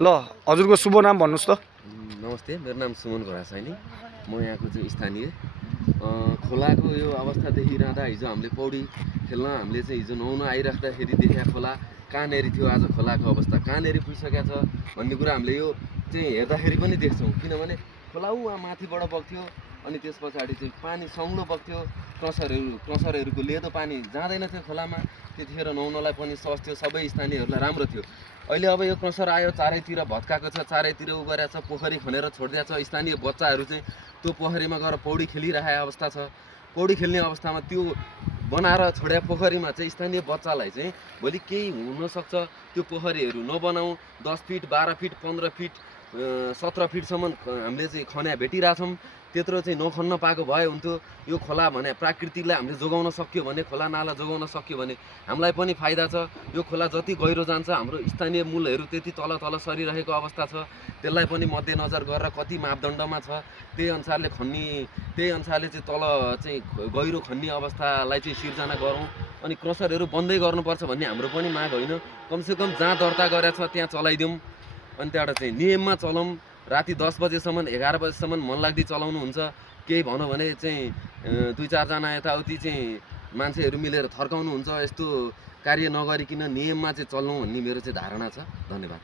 ल हजुरको शुभ नाम भन्नुहोस् त। नमस्ते, मेरो नाम सुमन घोडासैनी। म यहाँको चाहिँ स्थानीय। खोलाको यो अवस्था देखिरहँदा हिजो हामीले पौडी खेल्न हामीले चाहिँ हिजो नुहाउन आइराख्दाखेरि देखेका खोला कहाँनेरि थियो, आज खोलाको अवस्था कहाँनेरि पुगिसकेको छ भन्ने कुरा हामीले यो चाहिँ हेर्दाखेरि पनि देख्छौँ। किनभने खोला उहाँ माथिबाट बग्थ्यो अनि त्यस पछाडि चाहिँ पानी सङ्लो बग्थ्यो, क्रसरहरूको लेदो पानी जाँदैन थियो खोलामा। त्यतिखेर नुहाउनलाई पनि सहज थियो, सबै स्थानीयहरूलाई राम्रो थियो। अहिले अब यो क्रसर आयो, चारैतिर भत्काएको छ, चारैतिर उ गरेको छ, पोखरी खनेर छोडिदिएको छ। स्थानीय बच्चाहरू चाहिँ त्यो पोखरीमा गएर पौडी खेलिरहेको अवस्था छ। पौडी खेल्ने अवस्थामा त्यो बनाएर छोडेको पोखरीमा चाहिँ स्थानीय बच्चालाई चाहिँ भोलि केही हुनसक्छ। त्यो पोखरीहरू नबनाऊ, 10 फिट 12 फिट 15 फिट 17 फिटसम्म हामीले चाहिँ खन्या भेटिरहेछौँ। त्यत्रो चाहिँ नखन्न पाएको भए हुन्थ्यो। यो खोला भने प्राकृतिकलाई हामीले जोगाउन सक्यो भने, खोला नाला जोगाउन सक्यो भने हामीलाई पनि फाइदा छ। यो खोला जति गहिरो जान्छ हाम्रो स्थानीय मूलहरू त्यति तल तल सरिरहेको अवस्था छ। त्यसलाई पनि मध्यनजर गरेर कति मापदण्डमा छ त्यही अनुसारले चाहिँ तल चाहिँ गहिरो खन्ने अवस्थालाई चाहिँ सिर्जना गरौँ। अनि क्रसरहरू बन्दै गर्नुपर्छ भन्ने हाम्रो पनि माग होइन। कमसेकम जहाँ दर्ता गरेको छ त्यहाँ चलाइदिउँ। अनि त्यहाँबाट चाहिँ नियममा चलाउँ। राति 10 बजेसम्म 11 बजेसम्म मनलाग्दी चलाउनुहुन्छ। केही भनौँ भने चाहिँ 2-4 जना यताउति चाहिँ मान्छेहरू मिलेर थर्काउनुहुन्छ। यस्तो कार्य नगरिकन नियममा चाहिँ चल्नु भन्ने मेरो चाहिँ धारणा छ। धन्यवाद।